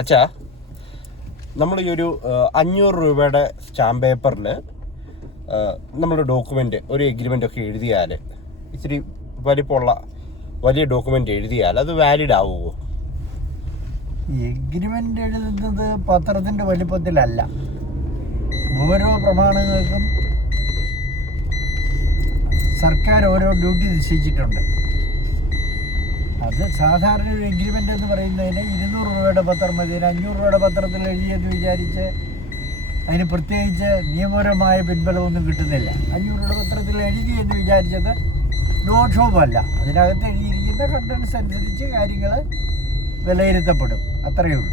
അച്ഛാ, നമ്മൾ ഈ ഒരു 500 രൂപയുടെ സ്റ്റാമ്പ് പേപ്പറിൽ നമ്മൾ ഡോക്യുമെൻ്റ് ഒരു എഗ്രിമെൻ്റ് ഒക്കെ എഴുതിയാൽ, ഇച്ചിരി വലിപ്പമുള്ള വലിയ ഡോക്യുമെൻ്റ് എഴുതിയാൽ അത് വാലിഡ് ആവുമോ? എഗ്രിമെൻ്റ് എഴുതുന്നത് പത്രത്തിൻ്റെ വലിപ്പത്തിലല്ല. ഓരോ പ്രമാണങ്ങൾക്കും സർക്കാർ ഓരോ ഡ്യൂട്ടി നിശ്ചയിച്ചിട്ടുണ്ട്. അത് സാധാരണ ഒരു എഗ്രിമെൻ്റ് എന്ന് പറയുന്നതിന് 200 രൂപയുടെ പത്രം മതി. 500 രൂപയുടെ പത്രത്തിൽ എഴുതിയെന്ന് വിചാരിച്ച് അതിന് പ്രത്യേകിച്ച് നിയമപരമായ പിൻബലമൊന്നും കിട്ടുന്നില്ല. 500 രൂപയുടെ പത്രത്തിൽ എഴുതിയെന്ന് വിചാരിച്ചത് ദോഷവുമല്ല. അതിനകത്ത് എഴുതിയിരിക്കുന്ന കണ്ടൻസ് അനുസരിച്ച് കാര്യങ്ങൾ വിലയിരുത്തപ്പെടും, അത്രയേ ഉള്ളൂ.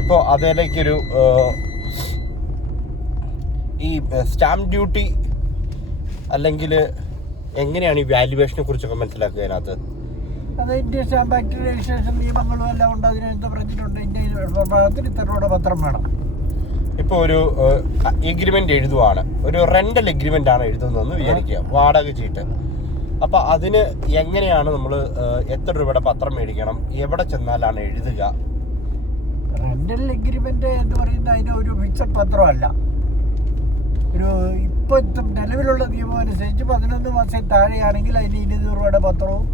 ഇപ്പോൾ അതിലേക്കൊരു ഈ സ്റ്റാമ്പ് ഡ്യൂട്ടി അല്ലെങ്കിൽ എങ്ങനെയാണ് ഈ വാല്യുവേഷനെ കുറിച്ചൊക്കെ മനസ്സിലാക്കുക? അതിനകത്ത് അത് ഇന്ത്യൻ സ്റ്റാമ്പ് ആക്ട് രജിസ്ട്രേഷൻ നിയമങ്ങളും എല്ലാം ഉണ്ട്. അതിനെന്ത് പറഞ്ഞിട്ടുണ്ട്? ഇന്ത്യ വിഭാഗത്തിൽ ഇത്ര രൂപയുടെ പത്രം വേണം. ഇപ്പോൾ ഒരു എഗ്രിമെൻ്റ് എഴുതുവാണ്, ഒരു റെൻ്റൽ എഗ്രിമെൻ്റ് ആണ് എഴുതുന്നതെന്ന് വിചാരിക്കുക, വാടക ചീട്ട്. അപ്പോൾ അതിന് എങ്ങനെയാണ് നമ്മൾ എത്ര രൂപയുടെ പത്രം മേടിക്കണം, എവിടെ ചെന്നാലാണ് എഴുതുക? റെൻ്റൽ എഗ്രിമെൻ്റ് എന്ന് പറയുന്നത് അതിന് ഒരു ഫിക്സഡ് പത്രമല്ല. ഒരു ഇപ്പോഴത്തെ നിലവിലുള്ള നിയമം അനുസരിച്ച് 11 മാസം താഴെയാണെങ്കിൽ അതിന് 200 രൂപയുടെ പത്രവും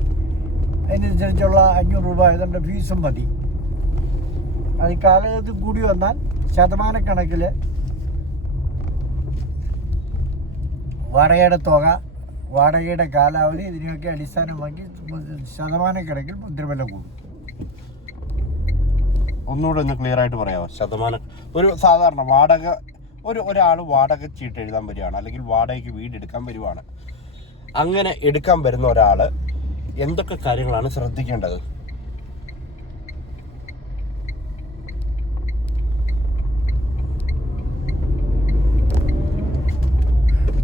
അതിനനുസരിച്ചുള്ള 500 രൂപ ഏതാണ്ട് ഫീസും മതി. അത് കാലഘട്ടത്തിൽ കൂടി വന്നാൽ ശതമാനക്കണക്കിൽ വാടകയുടെ തുക, വാടകയുടെ കാലാവധി ഇതിനെയൊക്കെ അടിസ്ഥാനമാക്കി ശതമാനക്കണക്കിൽ മുദ്രവില കൂടും. ഒന്നുകൂടെ ഒന്ന് ക്ലിയർ ആയിട്ട് പറയാമോ? ശതമാനം ഒരു സാധാരണ വാടക ഒരാൾ വാടക ചീട്ട് എഴുതാൻ വരികയാണ്, അല്ലെങ്കിൽ വാടകയ്ക്ക് വീട് എടുക്കാൻ വരുവാണ്. അങ്ങനെ എടുക്കാൻ വരുന്ന ഒരാൾ എന്തൊക്കെ കാര്യങ്ങളാണ് ശ്രദ്ധിക്കേണ്ടത്?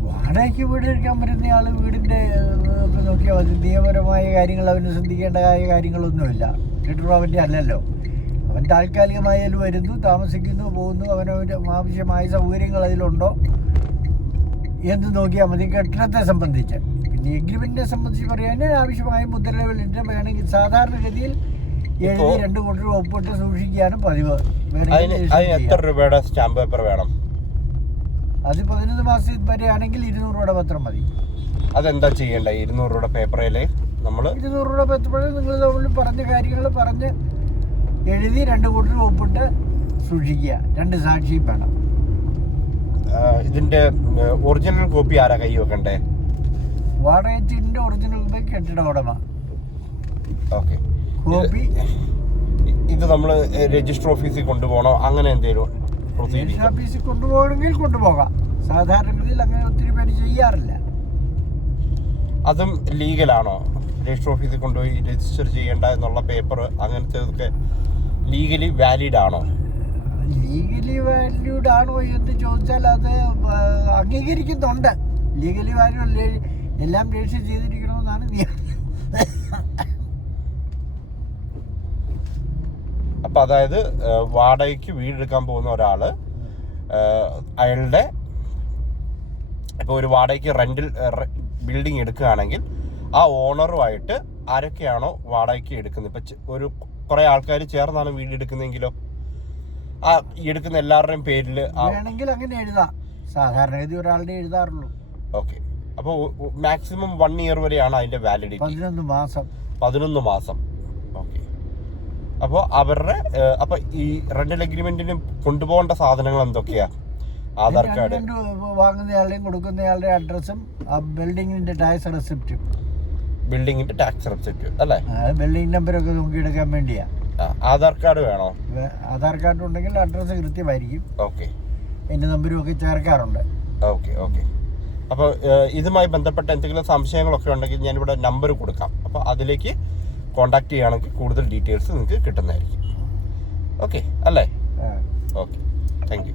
വാടകയ്ക്ക് വീട് എടുക്കാൻ വരുന്ന ആൾ വീടിൻ്റെ നോക്കിയാൽ മതി. നിയമപരമായ കാര്യങ്ങൾ അവന് ശ്രദ്ധിക്കേണ്ട കാര്യങ്ങളൊന്നുമില്ല. ലിറ്റർ അവൻ്റെ അല്ലല്ലോ. അവൻ താൽക്കാലികമായാലും വരുന്നു, താമസിക്കുന്നു, പോകുന്നു. അവനവൻ്റെ ആവശ്യമായ സൗകര്യങ്ങൾ അതിലുണ്ടോ എന്ന് നോക്കിയാൽ മതി കെട്ടിടത്തെ സംബന്ധിച്ച്. പിന്നെ എഗ്രിമെൻറ്റിനെ സംബന്ധിച്ച് പറയാൻ ആവശ്യമായ മുദ്രകളിട്ട് വേണമെങ്കിൽ സാധാരണഗതിയിൽ എഴുതി 2 കൂട്ടർ ഒപ്പിട്ട് സൂക്ഷിക്കുകയാണ് പതിവ്. എത്ര രൂപയുടെ സ്റ്റാമ്പ് പേപ്പർ വേണം? അത് 11 മാസം വരെയാണെങ്കിൽ 200 രൂപയുടെ പത്രം മതി. അതെന്താ ചെയ്യേണ്ടത്? 200 രൂപയുടെ പേപ്പറിൽ നമ്മൾ 200 രൂപ പേപ്പറിൽ നിങ്ങൾ തമ്മിൽ പറഞ്ഞ കാര്യങ്ങൾ പറഞ്ഞ് എഴുതി 2 കൂട്ടർ ഒപ്പിട്ട് സൂക്ഷിക്കുക. 2 സാക്ഷിയും വേണം. ഇതിന്റെ ഒറിജിനൽ കോപ്പി ആരാ കൈ വെക്കണ്ടേ? വാടകച്ചീട്ടിന്റെ ഒറിജിനൽ കോപ്പി കെട്ടിട ഉടമ. ഓക്കെ. കോപ്പി ഇത് നമ്മൾ രജിസ്റ്റർ ഓഫീസിൽ കൊണ്ടുപോകണോ? അങ്ങനെ എന്തെങ്കിലും രജിസ്റ്റർ ഓഫീസിൽ കൊണ്ടുപോകണമെങ്കിൽ കൊണ്ടുപോകാം. സാധാരണഗതിയിൽ അങ്ങനെ ഒത്തിരി പേര് ചെയ്യാറില്ല. അതും ലീഗലാണോ? രജിസ്റ്റർ ഓഫീസിൽ കൊണ്ടുപോയി രജിസ്റ്റർ ചെയ്യേണ്ട എന്നുള്ള പേപ്പർ അങ്ങനത്തെ ഒക്കെ ലീഗലി വാലിഡ് ആണോ? ലീഗലി വാല്യൂഡ് ആണോ എന്ന് ചോദിച്ചാൽ അത് അംഗീകരിക്കുന്നുണ്ട്. ലീഗലി വാല്യൂ എല്ലാം രജിസ്റ്റർ ചെയ്തിരിക്കണമെന്നാണ് നിയമം. അപ്പം അതായത് വാടകയ്ക്ക് വീടെടുക്കാൻ പോകുന്ന ഒരാൾ അയാളുടെ ഇപ്പോൾ ഒരു വാടകയ്ക്ക് റെൻ്റൽ ബിൽഡിംഗ് എടുക്കുകയാണെങ്കിൽ ആ ഓണറുമായിട്ട് ആരൊക്കെയാണോ വാടകയ്ക്ക് എടുക്കുന്നത്, ഇപ്പം ഒരു കുറേ ആൾക്കാർ ചേർന്നാണ് വീട് എടുക്കുന്നതെങ്കിലോ ആ എടുക്കുന്ന എല്ലാവരുടെയും പേരിൽ വേണമെങ്കിൽ അങ്ങനെ എഴുതാം. സാധാരണഗതി ഒരാളുടെ എഴുതാറുള്ളൂ. ഓക്കെ. അപ്പോൾ മാക്സിമം 1 ഇയർ വരെയാണ് അതിൻ്റെ വാലിഡിറ്റി. 11 മാസം. ഓക്കെ. അപ്പോൾ അവരുടെ അപ്പോൾ ഈ റെൻ്റൽ അഗ്രിമെൻറ്റിന് കൊണ്ടുപോകേണ്ട സാധനങ്ങൾ എന്തൊക്കെയാ? ആധാർ കാർഡ്, വാങ്ങുന്നയാളുടെയും കൊടുക്കുന്നയാളുടെ അഡ്രസ്സും ബിൽഡിങ്ങിൻ്റെ ടാക്സ് റെസിപ്റ്റും. ബിൽഡിങ്ങിൻ്റെ ടാക്സ് റെസിപ്റ്റ് അല്ലേ? ബിൽഡിംഗ് നമ്പരൊക്കെ നോക്കിയെടുക്കാൻ വേണ്ടിയാ. ആധാർ കാർഡ് വേണോ? ആധാർ കാർഡ് ഉണ്ടെങ്കിൽ അഡ്രസ്സ് കൃത്യമായിരിക്കും. ഓക്കെ. എൻ്റെ നമ്പരും ഒക്കെ ചേർക്കാറുണ്ട്. ഓക്കെ. ഓക്കെ. അപ്പോൾ ഇതുമായി ബന്ധപ്പെട്ട എന്തെങ്കിലും സംശയങ്ങളൊക്കെ ഉണ്ടെങ്കിൽ ഞാനിവിടെ നമ്പർ കൊടുക്കാം. അപ്പോൾ അതിലേക്ക് കോൺടാക്ട് ചെയ്യുകയാണെങ്കിൽ കൂടുതൽ ഡീറ്റെയിൽസ് നിങ്ങൾക്ക് കിട്ടുന്നതായിരിക്കും. ഓക്കെ അല്ലേ? ഓക്കെ. Thank you.